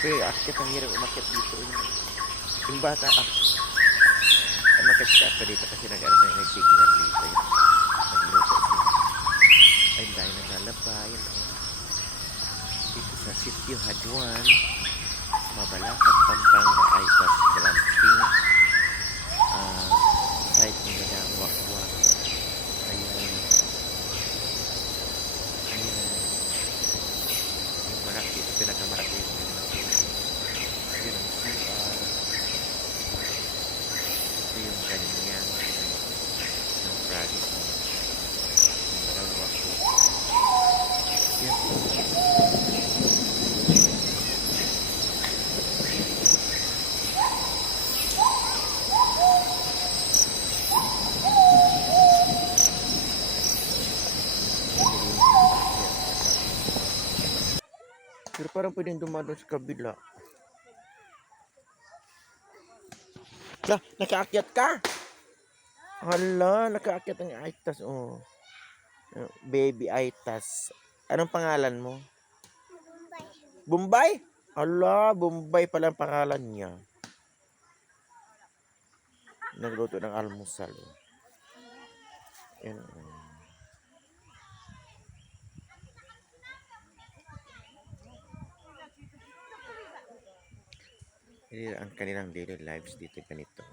Pero akit ang hirap umakyat dito. Yung bata, umakyat siya pa dito kasi nag-signal dito. Nagluto siya. Ay, dahil naglalaba. Yan. Dito sa Sitio Haduan, Mabalacat, Pampanga, Aytas, Glamping. Site ni Madam Wakwak. Ayan. Ayan. Yung malaki, ito pinakamalaki. Yun ang CR. Ito yung kanyang ng project ni Madam Wakwak. Yan po. Pero parang pwedeng dumadon sa kabila. Nakaakyat ka? Hala, nakaakyat ang Aitas. Oh. Baby Aitas. Anong pangalan mo? Bombay. Hala, Bombay pala ang pangalan niya. Nagluto ng almusal. Yan. Ang kanilang daily lives dito ganito.